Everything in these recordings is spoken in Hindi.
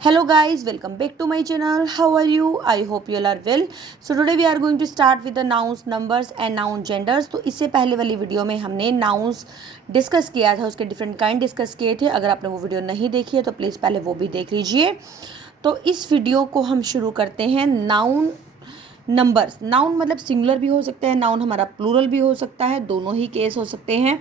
Hello guys, welcome back to my channel. How are you? I hope you all are well. So today we are going to start with the nouns, numbers and noun genders. तो इससे पहले वाली वीडियो में हमने nouns डिस्कस किया था, उसके डिफरेंट काइंड डिस्कस किए थे. अगर आपने वो वीडियो नहीं देखी है तो प्लीज़ पहले वो भी देख लीजिए. तो इस वीडियो को हम शुरू करते हैं नाउन नंबर्स. नाउन मतलब सिंगुलर भी हो सकता है, नाउन हमारा प्लूरल भी हो सकता है, दोनों ही केस हो सकते हैं.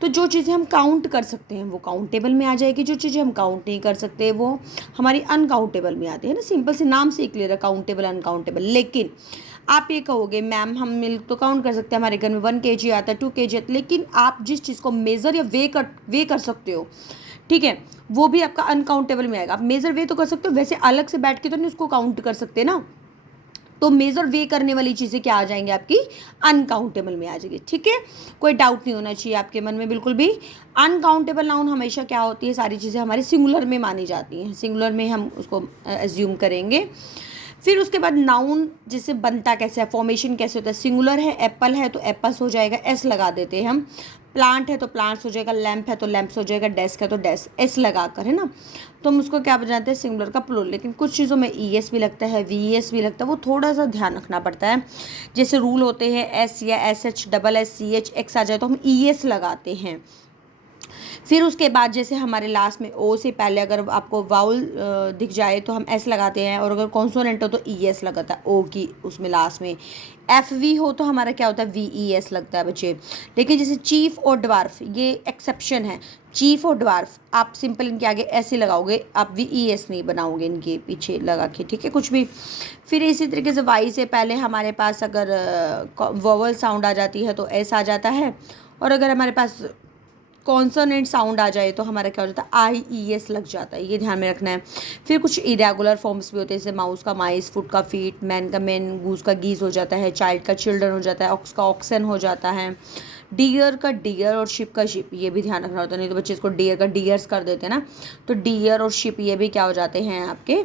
तो जो चीज़ें हम काउंट कर सकते हैं वो काउंटेबल में आ जाएगी, जो चीज़ें हम काउंट नहीं कर सकते वो हमारी अनकाउंटेबल में आती है ना. सिंपल से नाम से ही क्लियर है, काउंटेबल अनकाउंटेबल. लेकिन आप ये कहोगे मैम हम मिल्क तो काउंट कर सकते हैं, हमारे घर में 1 kg आता है, 2 kg आता है, लेकिन आप जिस चीज़ को मेज़र या वे कर सकते हो, ठीक है, वो भी आपका अनकाउंटेबल में आएगा. आप मेज़र वे तो कर सकते हो, वैसे अलग से बैठ के तो नहीं उसको काउंट कर सकते ना. तो मेज़र वे करने वाली चीज़ें क्या आ जाएंगी आपकी अनकाउंटेबल में आ जाएगी. ठीक है, कोई डाउट नहीं होना चाहिए आपके मन में बिल्कुल भी. अनकाउंटेबल नाउन हमेशा क्या होती है, सारी चीज़ें हमारी सिंगुलर में मानी जाती हैं, सिंगुलर में हम उसको एज्यूम करेंगे. फिर उसके बाद नाउन जैसे बनता कैसे है, फॉर्मेशन कैसे होता है. सिंगुलर है, एप्पल है तो एप्पल्स हो जाएगा, एस लगा देते हैं हम. प्लांट है तो प्लांट्स हो जाएगा, लैंप है तो लैंप्स हो जाएगा, डेस्क है तो डेस्क, एस लगा कर, है ना. तो हम उसको क्या बनाते हैं, सिंगुलर का प्लूरल. लेकिन कुछ चीज़ों में ई एस भी लगता है, वी एस भी लगता है, वो थोड़ा सा ध्यान रखना पड़ता है. जैसे रूल होते हैं एस या S H double S C H X आ जाए तो हम ई एस लगाते हैं. फिर उसके बाद जैसे हमारे लास्ट में ओ से पहले अगर आपको वाउल दिख जाए तो हम एस लगाते हैं, और अगर कॉन्सोनेंट हो तो ई एस लगाता है ओ की उसमें लास्ट में. एफ वी हो तो हमारा क्या होता है, वी ई एस लगता है बच्चे. लेकिन जैसे चीफ और ड्वार्फ ये एक्सेप्शन है. चीफ और ड्वार्फ आप सिंपल इनके आगे ऐसे लगाओगे, आप वी ई एस नहीं बनाओगे इनके पीछे लगा के, ठीक है, कुछ भी. फिर इसी तरीके से वाई से पहले हमारे पास अगर वोवल साउंड आ जाती है तो एस आ जाता है, और अगर हमारे पास कॉन्सोनेंट साउंड आ जाए तो हमारा क्या हो जाता है, आई ई एस लग जाता है. ये ध्यान में रखना है. फिर कुछ इरेगुलर फॉर्म्स भी होते हैं, जैसे माउस का माइस, फुट का फीट, मैन का मैन, गूस का गीज हो जाता है, चाइल्ड का चिल्ड्रन हो जाता है, ऑक्स का ऑक्सन हो जाता है, डियर का डियर और शिप का शिप. ये भी ध्यान रखना होता है, नहीं तो बच्चे इसको डियर का डियर्स कर देते हैं ना. तो डियर और शिप ये भी क्या हो जाते हैं आपके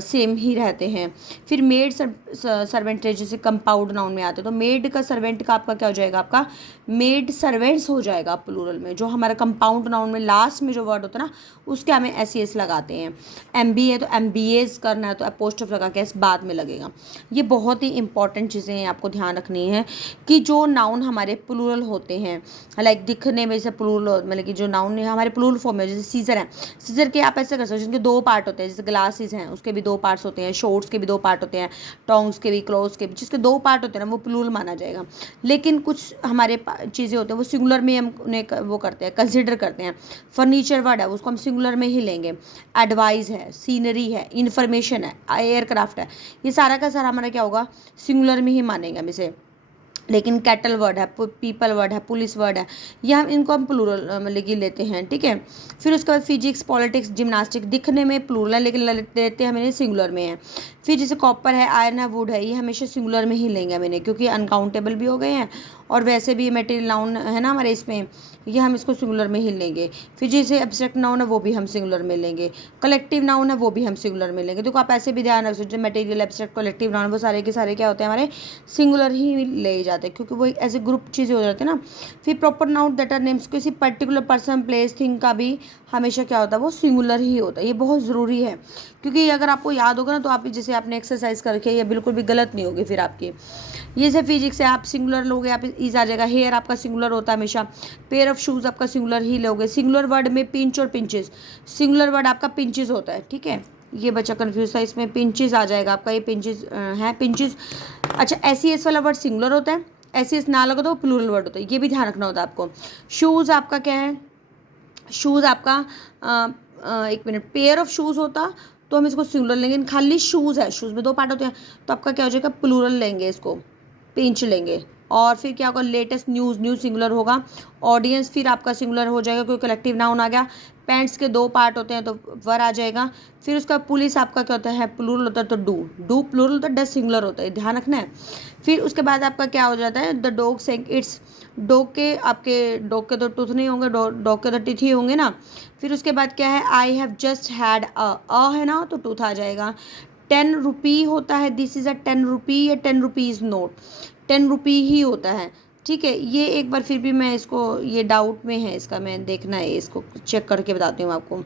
सेम ही रहते हैं. फिर मेड सर्वेंट जैसे कंपाउंड नाउन में आते हैं, तो मेड का सर्वेंट का आपका क्या हो जाएगा, आपका मेड सर्वेंट्स हो जाएगा प्लूरल में. जो हमारा कंपाउंड नाउन में लास्ट में जो वर्ड होता है ना उसके हमें एस एस लगाते हैं. एम बी है तो एम बी एज करना है तो अपोस्ट्रोफ लगा के एस बाद में लगेगा. ये बहुत ही इंपॉर्टेंट चीज़ें हैं, आपको ध्यान रखनी है कि जो नाउन हमारे प्लूरल होते हैं, लाइक दिखने में जैसे प्लूरल, मतलब कि जो नाउन हमारे प्लूरल फॉर्म में, जैसे सीजर है, सीजर के आप ऐसे कर सकते हो जिनके 2 पार्ट होते हैं. जैसे ग्लासेस हैं उसके भी 2 पार्ट्स होते हैं, शॉर्ट्स के भी 2 पार्ट होते हैं, टोंग्स के भी, क्लोज के भी, जिसके 2 पार्ट होते हैं ना वो प्लूरल माना जाएगा. लेकिन कुछ हमारे चीज़ें होते हैं वो सिंगुलर में हम उन्हें वो करते हैं, कंसिडर करते हैं. फर्नीचर वर्ड है उसको हम सिंगुलर में ही लेंगे. एडवाइस है, सीनरी है, इन्फॉर्मेशन है, एयरक्राफ्ट है, ये सारा का सारा हमारा क्या होगा, सिंगुलर में ही मानेंगे हम इसे. लेकिन कैटल वर्ड है, पीपल वर्ड है, पुलिस वर्ड है, ये हम इनको हम प्लूरल मतलब कि लेते हैं, ठीक है. फिर उसके बाद फिजिक्स, पॉलिटिक्स, जिम्नास्टिक दिखने में प्लूरल है लेकिन लेते हैं हमें सिंगुलर में है. फिर जैसे कॉपर है, आयरन है, वुड है, ये हमेशा सिंगुलर में ही लेंगे मैंने, क्योंकि अनकाउंटेबल भी हो गए हैं और वैसे भी मटेरियल नाउन है ना हमारे इसमें, ये हम इसको सिंगुलर में ही लेंगे. फिर जैसे एब्स्ट्रैक्ट नाउन है वो भी हम सिंगुलर में लेंगे, कलेक्टिव नाउन है वो भी हम सिंगुलर में लेंगे. देखो आप ऐसे भी ध्यान रख सकते हो, मटेरियल, एब्स्ट्रैक्ट, कलेक्टिव नाउन वो सारे के सारे क्या होते हैं, हमारे सिंगुलर ही ले जाते हैं, क्योंकि वो एज ए ग्रुप चीज़ें हो जाती है ना. फिर proper noun that are names, किसी पर्टिकुलर पर्सन, प्लेस, थिंग का भी हमेशा क्या होता है, वो सिंगुलर ही होता है. ये बहुत ज़रूरी है, क्योंकि अगर आपको याद होगा ना तो आप जैसे आपने एक्सरसाइज करके ये बिल्कुल भी गलत नहीं होगी फिर आपकी. ये से फिजिक्स है, आप सिंगुलर लोगे आप ईज आ जाएगा. हेयर आपका सिंगुलर होता है हमेशा. पेयर ऑफ शूज़ आपका सिंगुलर ही लोगे. सिंगुलर वर्ड में पिंच और पिंचेस, सिंगुलर वर्ड आपका पिंचेस होता है, ठीक है. ये बच्चा कन्फ्यूज था, इसमें पिंचेस आ जाएगा आपका, ये पिंचेस है, पिंचेस. अच्छा एस सी एस वाला वर्ड सिंगुलर होता है, एस सी एस ना लगा तो प्लूरल वर्ड होता है, ये भी ध्यान रखना होता है आपको. शूज़ आपका क्या है, शूज़ आपका एक मिनट, पेयर ऑफ शूज़ होता तो हम इसको सिंगुलर लेंगे. खाली शूज़ है, शूज़ में 2 पार्ट होते हैं तो आपका क्या हो जाएगा, प्लूरल लेंगे, इसको पिंच लेंगे. और फिर क्या होगा, लेटेस्ट न्यूज़, न्यूज़ सिंगुलर होगा. ऑडियंस फिर आपका सिंगुलर हो जाएगा क्योंकि कलेक्टिव नाउन आ गया. पैंट्स के 2 पार्ट होते हैं तो वर आ जाएगा. फिर उसका पुलिस आपका क्या होता है, प्लूरल होता है तो डू प्लूरल होता है, डस सिंगुलर होता है, ध्यान रखना है. फिर उसके बाद आपका क्या हो जाता है, the dog saying it's. Dog के आपके डॉग के तो टूथ नहीं होंगे, डॉग के तो टीथ ही होंगे ना. फिर उसके बाद क्या है, I have just had a है ना तो टूथ आ जाएगा. 10 रुपी होता है, दिस इज़ अ 10 रुपी या 10 रुपीज़ नोट, 10 रुपी ही होता है. ठीक है, ये एक बार फिर भी मैं इसको, ये डाउट में है इसका, मैं देखना है, इसको चेक करके बताती हूँ आपको।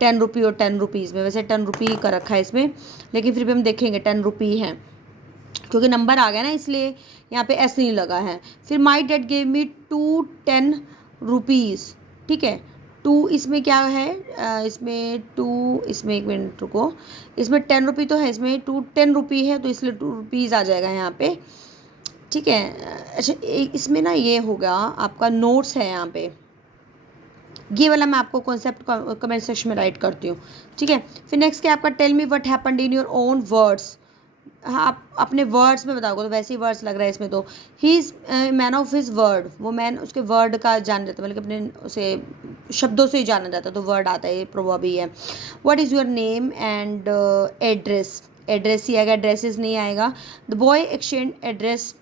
10 रुपी और 10 रुपीज़ में, वैसे 10 रुपी का रखा है इसमें, लेकिन फिर भी हम देखेंगे 10 रुपी है, क्योंकि नंबर आ गया ना इसलिए यहाँ पे एस नहीं लगा है। फिर my dad gave me 2 10 rupees, ठीक है। टू इसमें क्या है, इसमें टू, इसमें 1 मिनट रुको, इसमें 10 रुपी तो है, इसमें 2 10 रुपी है, तो इसलिए 2 रुपीज़ आ जाएगा यहाँ पे, ठीक है। अच्छा, इसमें ना ये होगा आपका नोट्स है यहाँ पे, ये वाला मैं आपको कॉन्सेप्ट कमेंट सेक्शन में राइट करती हूँ, ठीक है। फिर नेक्स्ट क्या आपका, tell me what happened in your own words. हाँ, आप अपने वर्ड्स में बताओगे, तो वैसे ही वर्ड्स लग रहा है इसमें, तो he is man of his word, वो मैन उसके वर्ड का जान जाता है, मतलब अपने उसे शब्दों से ही जाना जाता है, तो वर्ड आता है, ये प्रोवर्ब ही है। What is your name and address, address ही आएगा, एड्रेसेस नहीं आएगा। The boy exchange address,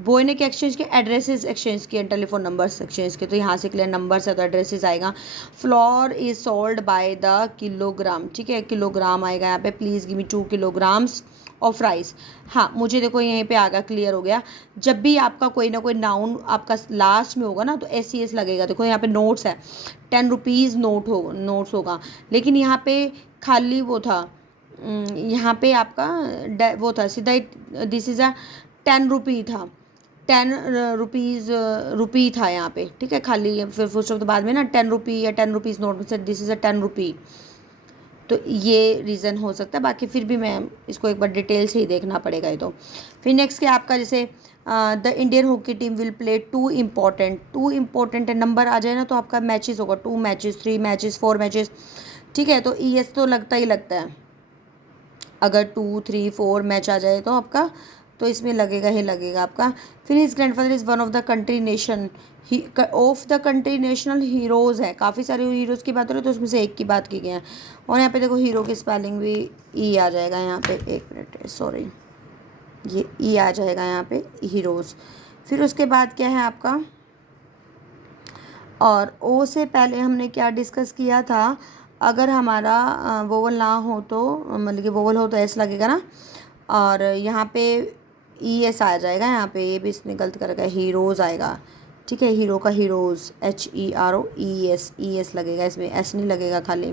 boy ने क्या एक्सचेंज किया, एड्रेसेस एक्सचेंज किए, टेलीफोन नंबर्स एक्सचेंज किए, तो यहाँ से क्लियर नंबर्स है तो एड्रेसेस आएगा। Floor is sold by the kilogram, ठीक है, किलोग्राम आएगा यहाँ पे। Please give me 2 kilograms of rice. हाँ, मुझे देखो यहीं पे आ गया, क्लियर हो गया। जब भी आपका कोई ना कोई नाउन आपका लास्ट में होगा ना, तो एस सी एस लगेगा। देखो यहाँ पे नोट्स है, 10 रुपीज़ नोट्स होगा, लेकिन यहाँ पे खाली वो था, यहाँ पे आपका वो था सीधा, दिस इज़ अ 10 रुपी था, 10 रुपीज़ रुपी था यहाँ पे, ठीक है, खाली। फिर फुल स्टॉप तो बाद में ना 10 रुपी या 10 रुपीज़ नोट में से दिस इज़ अ 10 रुपी, तो ये रीज़न हो सकता है। बाकी फिर भी मैं इसको एक बार डिटेल से ही देखना पड़ेगा ये तो। फिर नेक्स्ट क्या आपका, जैसे the Indian hockey team will play 2 important है, नंबर आ जाए ना तो आपका मैचेस होगा, 2 मैचेस, 3 मैचेस, 4 मैचेस, ठीक है। तो ई एस तो लगता ही लगता है, अगर 2 3 4 मैच आ जाए तो आपका, तो इसमें लगेगा ही लगेगा आपका। फिर his grandfather is one of the country nation, of the country national heroes है, काफ़ी सारे हीरोज़ की बात हो रही है, तो उसमें से एक की बात की गई है। और यहाँ पे देखो हीरो की स्पेलिंग भी ई आ जाएगा यहाँ पे, 1 मिनट सॉरी, ये ई आ जाएगा यहाँ पे, हीरोज़। फिर उसके बाद क्या है आपका, और ओ से पहले हमने क्या डिस्कस किया था, अगर हमारा वोवल ना हो तो, मतलब कि वोवल हो तो एस लगेगा ना, और यहाँ पे ई एस आ जाएगा यहाँ पे, ये भी इसने गलत कर रखा है, हीरोज़ आएगा, ठीक है, हीरो का हीरोज़, HERO ES लगेगा, इसमें एस नहीं लगेगा खाली,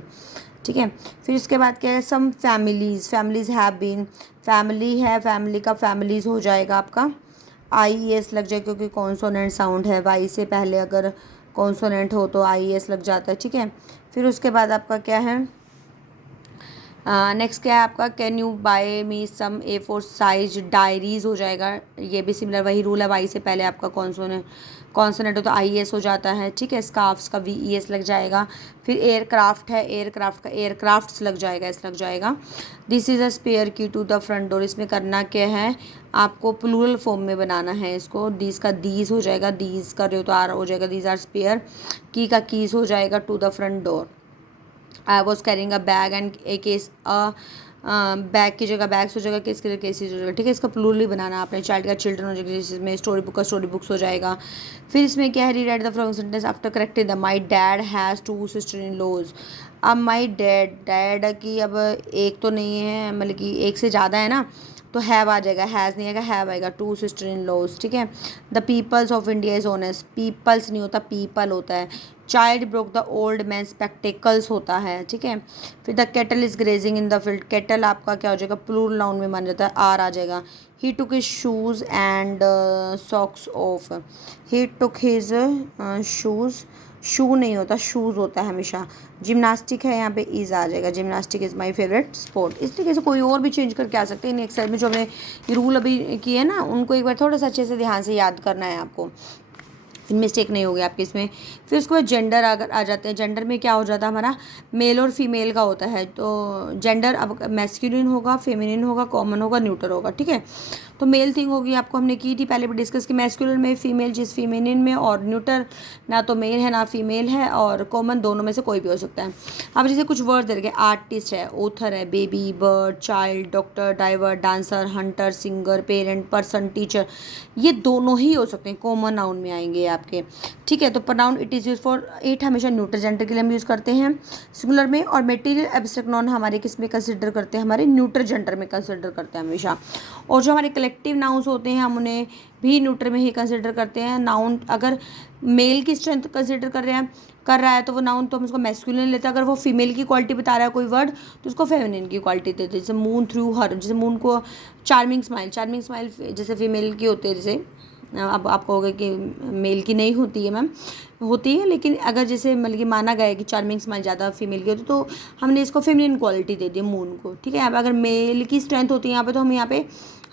ठीक है। फिर उसके बाद क्या है, सम फैमिलीज़ हैव बीन, फैमिली है, फैमिली का फैमिलीज़ हो जाएगा आपका, IES लग जाए, क्योंकि कॉन्सोनेंट साउंड है, वाई से पहले अगर कॉन्सोनेंट हो तो IES लग जाता है, ठीक है। फिर उसके बाद आपका क्या है, नेक्स्ट क्या है आपका, can you buy me some A4 size diaries हो जाएगा, ये भी सिमिलर वही रूल है, वाई से पहले आपका कॉन्सोनेंट हो तो IES हो जाता है, ठीक है। स्कार्फ्स का VES लग जाएगा। फिर एयरक्राफ्ट है, एयरक्राफ्ट का एयरक्राफ्ट्स लग जाएगा, इस लग जाएगा। दिस इज़ अ स्पेयर की टू द फ्रंट डोर, इसमें करना क्या है आपको, प्लूरल फॉर्म में बनाना है इसको, दीज का दीज हो जाएगा, दीज कर रहे हो तो आर हो जाएगा, दीज आर स्पेयर, की का कीज हो जाएगा, to the front door. I was carrying a bag and a case, bag की जगह बैग्स हो जाएगा, केस की जगह केसेज हो जाएगा, ठीक है। इसका प्लूरली बनाना आपने, चाइल्ड का चिल्ड्रन हो जाएगा, जिसमें स्टोरी बुक का स्टोरी बुक्स हो जाएगा। फिर इसमें क्या है, rewrite the following sentence after correcting the, my dad has 2 sister in laws. अब माई डैड की अब एक तो नहीं है, मतलब कि एक से ज़्यादा है ना, तो हैव आ जाएगा, हैज़ नहीं आएगा, हैव आएगा, 2 सिस्टर इन लॉज, ठीक है। The peoples of India is honest, peoples नहीं होता, पीपल होता है। Child broke the old man spectacles होता है, ठीक है। फिर the cattle is grazing in the field, cattle आपका क्या हो जाएगा, प्लूरल नाउन में मान जाता है, आर आ जाएगा। He took his shoes and socks off, he took his shoes, shoe नहीं होता, शूज़ होता है हमेशा। जिमनास्टिक है, यहाँ पे इज़ आ जाएगा, gymnastic is my favourite sport. इस तरीके से कोई और भी चेंज करके आ सकते हैं। इन एक्सरसाइज में जो हमने रूल अभी किए हैं ना, उनको एक बार थोड़ा सा अच्छे से ध्यान से याद करना है आपको, मिस्टेक नहीं होगी आपकी इसमें। फिर उसके बाद जेंडर अगर आ जाते हैं, जेंडर में क्या हो जाता है हमारा, मेल और फीमेल का होता है, तो जेंडर अब मैस्कुलिन होगा, फेमिनिन होगा, कॉमन होगा, न्यूट्रल होगा, ठीक है। तो मेल थिंग होगी, आपको हमने की थी पहले भी डिस्कस की, मैस्कुलिन में फीमेल जिस फेमिनिन में, और न्यूट्रल ना तो मेल है ना फीमेल है, और कॉमन दोनों में से कोई भी हो सकता है। अब जैसे कुछ वर्ड दे रखे, आर्टिस्ट है, ऑथर है, baby, bird, child, doctor, driver, dancer, Hunter, singer, parent, person, teacher, ये दोनों ही हो सकते हैं, कॉमन नाउन में आएंगे आपके, ठीक है। तो pronoun it is use for it हमेशा न्यूट्रल जेंडर के लिए हम यूज़ करते हैं सिंगुलर में, और मटेरियल एब्स्ट्रैक्ट नाउन हमारे किस में कंसिडर करते हैं, हमारे न्यूट्रल जेंडर में कंसिडर करते हैं हमेशा। और जो हमारे कलेक्टिव नाउन्स होते हैं हम उन्हें भी न्यूट्रल में ही कंसिडर करते हैं। नाउन अगर मेल की स्ट्रेंथ कंसिडर कर रहा है तो वो नाउन तो हम उसको मैस्कुलिन लेते हैं। अगर वो फीमेल की क्वालिटी बता रहा है कोई वर्ड तो उसको फेमिनिन की क्वालिटी देते हैं। जैसे मून थ्रू हर, जैसे मून को चार्मिंग स्माइल जैसे फीमेल की होती है, जैसे अब आप कहोगे कि मेल की नहीं होती है मैम, होती है, लेकिन अगर जैसे मतलब कि माना गया है कि चार्मिंग स्माइल ज़्यादा फीमेल की होती है तो हमने इसको फेमिनिन क्वालिटी दे दी मून को, ठीक है। यहाँ पे अगर मेल की स्ट्रेंथ होती है यहाँ पे तो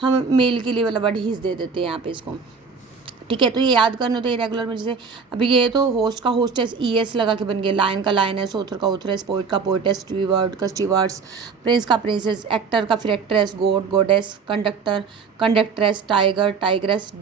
हम मेल के लिए वाला वर्ड हीज दे देते हैं यहाँ पे इसको, ठीक है। तो ये याद करना होता है रेगुलर में। जैसे अभी ये तो होस्ट का होस्टेस ES लगा के बन गया, लायन का लायनेस, ऑथर का ऑथरेस, पोइट का पोइटेस, स्टीवर्ड का स्टीवर्ड्स, प्रिंस का प्रिंसेस, एक्टर का फिर actress, god goddess, conductor conductress, tiger tigress,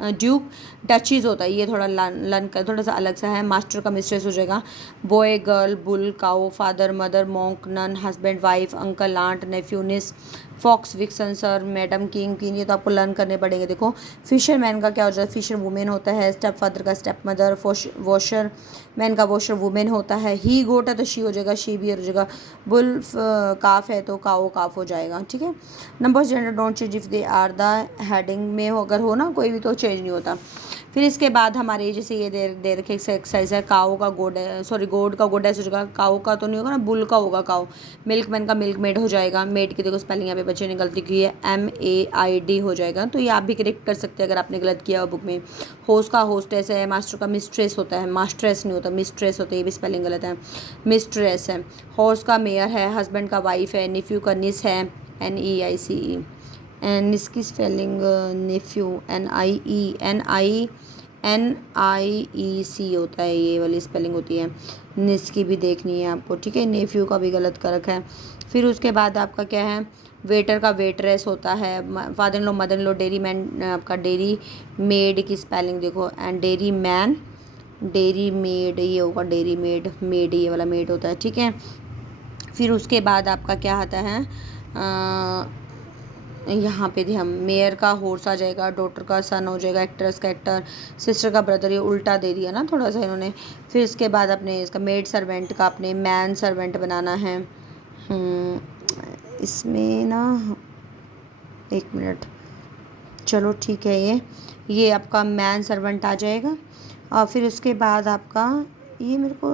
duke duchess होता है, ये थोड़ा लन का थोड़ा सा अलग सा है। मास्टर का मिस्ट्रेस हो जाएगा। Boy girl, bull cow, father mother, monk nun, husband wife, uncle aunt, nephew niece, fox vixen sir, madam king queen, ये तो आपको लर्न करने पड़ेंगे। देखो फिशर मैन का क्या हो जाता है, फिशर वुमेन होता है। स्टेप फादर का स्टेप मदर, वॉशर मैन का वॉशर वुमेन होता है। ही गोट है तो शी हो जाएगा, शी बियर हो जाएगा। बुल काफ है तो काओ काफ हो जाएगा, ठीक है। Numbers gender don't change if they are the heading में अगर हो ना कोई भी तो चेंज नहीं होता। फिर इसके बाद हमारे जैसे ये दे रखे एक्सरसाइज है, काओ का गोड है, सॉरी गोड का गोड ऐसे हो जाएगा, काओ का तो नहीं होगा ना, बुल का होगा काओ। मिल्कमैन का मिल्क मेड हो जाएगा। मेड की देखो स्पेलिंग यहाँ पे बच्चे ने गलती की है, MAID हो जाएगा, तो ये आप भी करेक्ट कर सकते हैं अगर आपने गलत किया हो बुक में। होस्ट का होस्टेस है। मास्टर का मिस्ट्रेस होता है, मास्ट्रेस नहीं होता, मिस्ट्रेस होता है, ये भी स्पेलिंग गलत है, मिस्ट्रेस है। हॉर्स का मेयर है। हस्बैंड का वाइफ है। निफ्यू का निस है, NEICE। एंड इसकी स्पेलिंग नेफ्यू NIEC होता है, ये वाली स्पेलिंग होती है। निस की भी देखनी है आपको, ठीक है। नेफ्यू का भी गलत कर रखा है। फिर उसके बाद आपका क्या है, वेटर का वेटरेस होता है। Father in law mother in law, dairy man आपका डेरी मेड की स्पेलिंग देखो, and dairy man dairy made ये होगा, डेरी मेड ये वाला मेड होता है, ठीक है। फिर उसके बाद आपका क्या आता है, यहाँ पे भी हम मेयर का हॉर्स आ जाएगा, डॉटर का सन हो जाएगा, एक्ट्रेस का एक्टर, सिस्टर का ब्रदर, ये उल्टा दे दिया ना थोड़ा सा इन्होंने। फिर इसके बाद अपने इसका मेड सर्वेंट का अपने मैन सर्वेंट बनाना है। इसमें ना एक मिनट, चलो ठीक है, ये आपका मैन सर्वेंट आ जाएगा। और फिर उसके बाद आपका ये मेरे को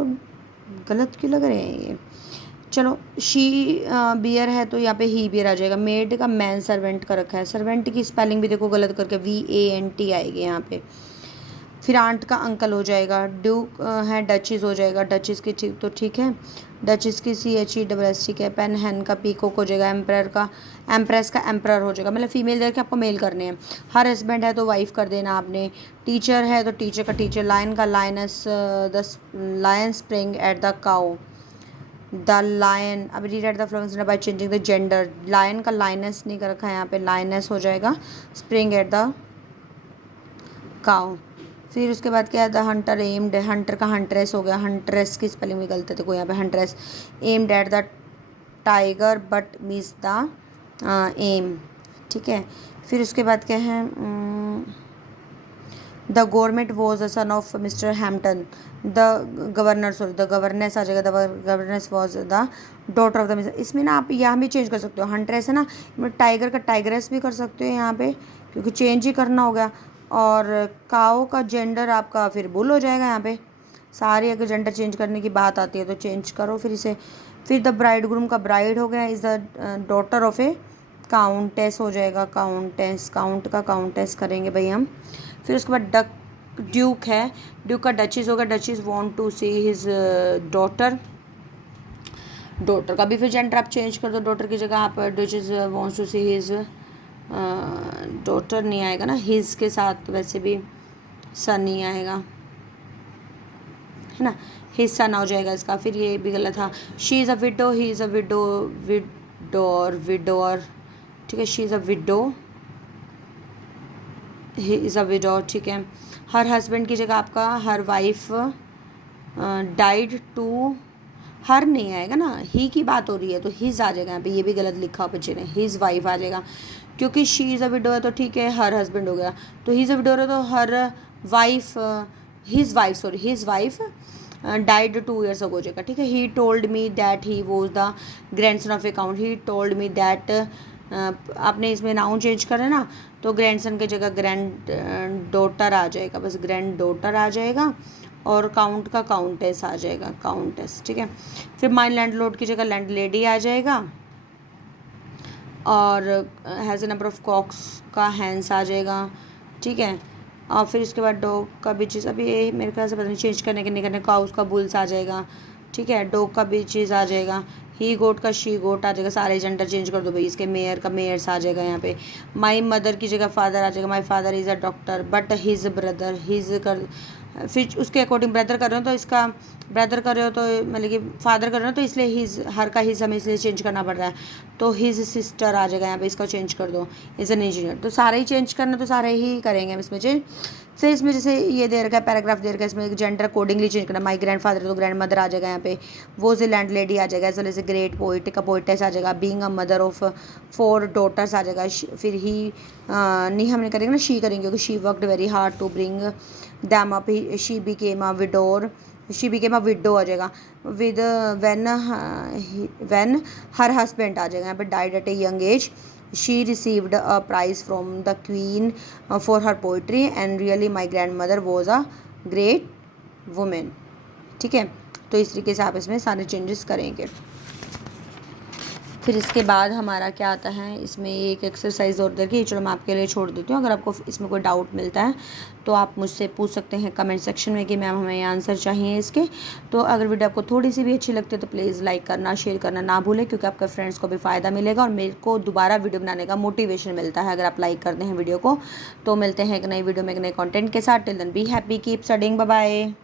गलत क्यों लग रहे हैं ये, चलो शी बियर है तो यहाँ पे ही बियर आ जाएगा। मेड का मैन सर्वेंट का रखा है। सर्वेंट की स्पेलिंग भी देखो गलत करके VANT आएगी यहाँ पे। फिर आंट का अंकल हो जाएगा। ड्यूक है, डचिस हो जाएगा, डचिस की ठीक तो ठीक है, डचिस की CHESS ठीक है। पेन हैन का पीकॉक हो जाएगा। एम्प्रेस का एम्प्रर हो जाएगा, मतलब फीमेल देख के आपको मेल करने हैं। हर हस्बैंड है तो वाइफ कर देना आपने। टीचर है तो टीचर का टीचर। लायन का lioness, the lion spring at the cow, the lion. अब read at the Florence by changing the gender. Lion का लाइनस नहीं कर रखा है यहाँ पे, लाइनस हो जाएगा। Spring at the cow. फिर उसके बाद क्या है, द हंटर एम्ड, हंटर का हंट्रेस हो गया। हंट्रेस की स्पेलिंग भी गलत है देखो यहाँ पे, huntress. Aimed at the tiger but miss the aim, ठीक है। फिर उसके बाद क्या है, the government was the son of mister Hampton. The governor sorry the governess आ जाएगा, the governess was the daughter of the mister. इसमें ना आप यहाँ भी चेंज कर सकते हो, हंट्रेस है ना, टाइगर का टाइग्रेस भी कर सकते हो यहाँ पे, क्योंकि चेंज ही करना हो गया। और काओ का जेंडर आपका फिर बुल हो जाएगा यहाँ पे। सारी अगर जेंडर चेंज करने की बात आती है तो चेंज करो फिर इसे। फिर द ब्राइड ग्रूम का ब्राइड हो गया, is the daughter of A countess हो जाएगा, काउंटेस, काउंट का काउंटेस करेंगे भाई हम। फिर उसके बाद ड्यूक है, ड्यूक का डचिस होगा, duchess want to see his daughter. Daughter का भी फिर जेंडर आप चेंज कर दो, डॉटर की जगह आप duchess wants to see his daughter नहीं आएगा ना, हिज के साथ वैसे भी सन नहीं आएगा है ना, हिस्सा ना हो जाएगा इसका। फिर ये भी गलत था। She is a widow, he is a widower, ठीक है। She is a widow, he is a widow, ठीक है। हर हस्बैंड की जगह आपका her wife died too, her नहीं आएगा ना, ही की बात हो रही है तो हिज आ जाएगा यहाँ पे, ये भी गलत लिखा हो बच्चे ने, हिज वाइफ आ जाएगा। क्योंकि शी इज़ अ विडो है तो ठीक है, हर हस्बैंड हो गया, तो ही इज़ अ विडो है तो her his wife died 2 years ago हो जाएगा, ठीक है। He told me that he was the grandson of account, he told me that, आपने इसमें नाउन चेंज करा ना, तो ग्रैंडसन की जगह ग्रैंड डॉटर आ जाएगा, बस ग्रैंड डॉटर आ जाएगा, और काउंट का काउंटेस आ जाएगा, काउंटेस, ठीक है। फिर माई लैंडलॉर्ड की जगह लैंड लेडी आ जाएगा, और has a number of cocks का हैंस आ जाएगा, ठीक है। और फिर इसके बाद डॉग का बीचेस, अभी ये मेरे ख्याल से पता नहीं चेंज करने के नहीं करने, काउस का बुल्स आ जाएगा, ठीक है। डॉग का बीचेस आ जाएगा, ही गोट का शी गोट आ जाएगा, सारे जेंडर चेंज कर दो भाई, इसके मेयर का मेयर्स आ जाएगा यहाँ पे। माई मदर की जगह फादर आ जाएगा, my father is a doctor but his brother, his कर, फिर उसके अकॉर्डिंग ब्रदर कर रहे हो तो इसका ब्रदर कर रहे हो तो मतलब कि फादर कर रहे हो तो इसलिए हिज, हर का हिज हमें इसलिए चेंज करना पड़ रहा है, तो हिज सिस्टर आ जाएगा यहाँ पे, इसका चेंज कर दो, इज़ एन इंजीनियर। तो सारे ही चेंज करना, तो सारे ही करेंगे हम इसमें चेंज। फिर इसमें जैसे ये दे रखा है पैराग्राफ दे रखा है, इसमें जेंडर अकॉर्डिंगली चेंज करना, माई ग्रैंड फादर तो ग्रैंड मदर आ जाएगा यहाँ पे, वो से लैंड लेडी आ जाएगा, as well as a great poet का पोइटेस आ जाएगा, being a mother of 4 daughters आ जाएगा। फिर ही नहीं हमने करेंगे ना, शी करेंगे क्योंकि she worked very hard to bring them up, she became a widower, she became a widow आ जाएगा, विद व्हेन हर हस्बैंड आ जाएगा यहाँ पे, died at a young age, she received a prize from the queen for her poetry and really my grandmother was a great women, ठीक है। तो इस तरीके से आप इसमें सारे चेंजेस करेंगे। फिर इसके बाद हमारा क्या आता है, इसमें एक एक्सरसाइज और देखिए, चलो मैं आपके लिए छोड़ देती हूँ, अगर आपको इसमें कोई डाउट मिलता है तो आप मुझसे पूछ सकते हैं कमेंट सेक्शन में कि मैम हमें आंसर चाहिए इसके। तो अगर वीडियो आपको थोड़ी सी भी अच्छी लगती है तो प्लीज़ लाइक करना, शेयर करना ना भूलें, क्योंकि आपके फ्रेंड्स को भी फ़ायदा मिलेगा और मेरे को दोबारा वीडियो बनाने का मोटिवेशन मिलता है अगर आप लाइक करते हैं वीडियो को। तो मिलते हैं एक नई वीडियो में एक नए कॉन्टेंट के साथ, till then be happy, keep studying, bye bye.